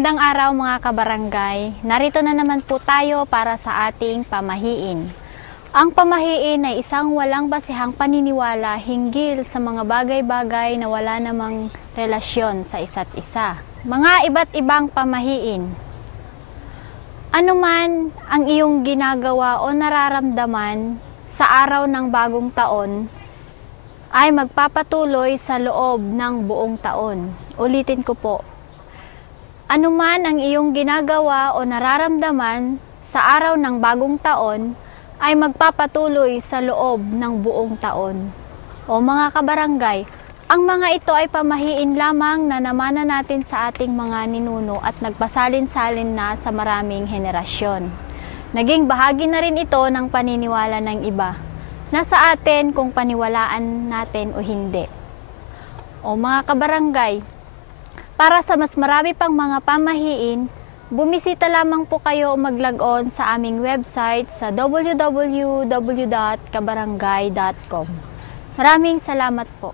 araw mga kabarangay, narito na naman po tayo para sa ating pamahiin. Ang pamahiin ay isang walang basihang paniniwala hinggil sa mga bagay-bagay na wala namang relasyon sa isa't isa. Mga iba't ibang pamahiin. Ano man ang iyong ginagawa o nararamdaman sa araw ng bagong taon ay magpapatuloy sa loob ng buong taon. Ulitin ko po, ano man ang iyong ginagawa o nararamdaman sa araw ng bagong taon ay magpapatuloy sa loob ng buong taon. O mga kabarangay, ang mga ito ay pamahiin lamang na namana natin sa ating mga ninuno at nagpasalin-salin na sa maraming henerasyon. Naging bahagi na rin ito ng paniniwala ng iba. Nasa atin kung paniwalaan natin o hindi. O mga kabarangay, para sa mas marami pang mga pamahiin, bumisita lamang po kayo o mag-log-on sa aming website sa www.kabarangay.com. Maraming salamat po.